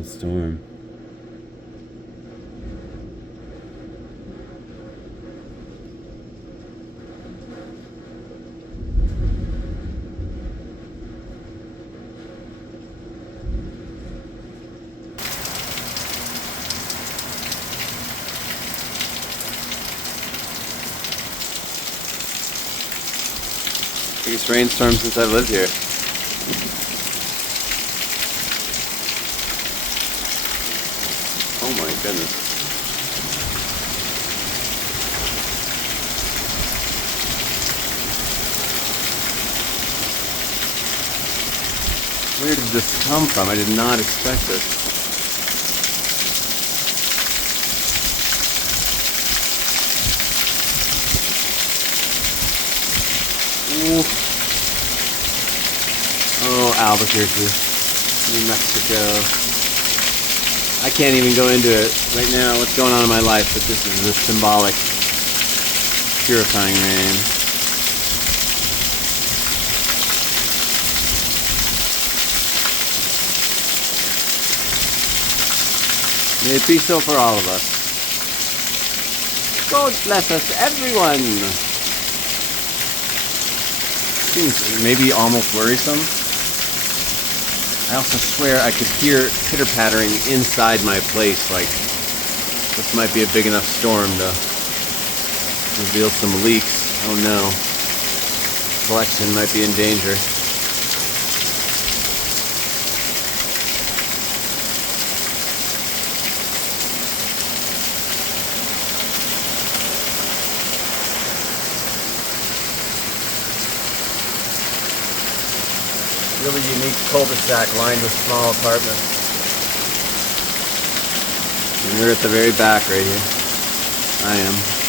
wild storm. Biggest rainstorm since I've lived here. Oh my goodness. Where did this come from? I did not expect this. Ooh. Oh, Albuquerque, New Mexico. I can't even go into it right now, what's going on in my life, but this is a symbolic, purifying rain. May it be so for all of us. God bless us, everyone! Seems maybe almost worrisome. I also swear I could hear pitter-pattering inside my place, like this might be a big enough storm to reveal some leaks. Oh no. Collection might be in danger. Really unique cul-de-sac lined with small apartments. And we're at the very back right here. I am.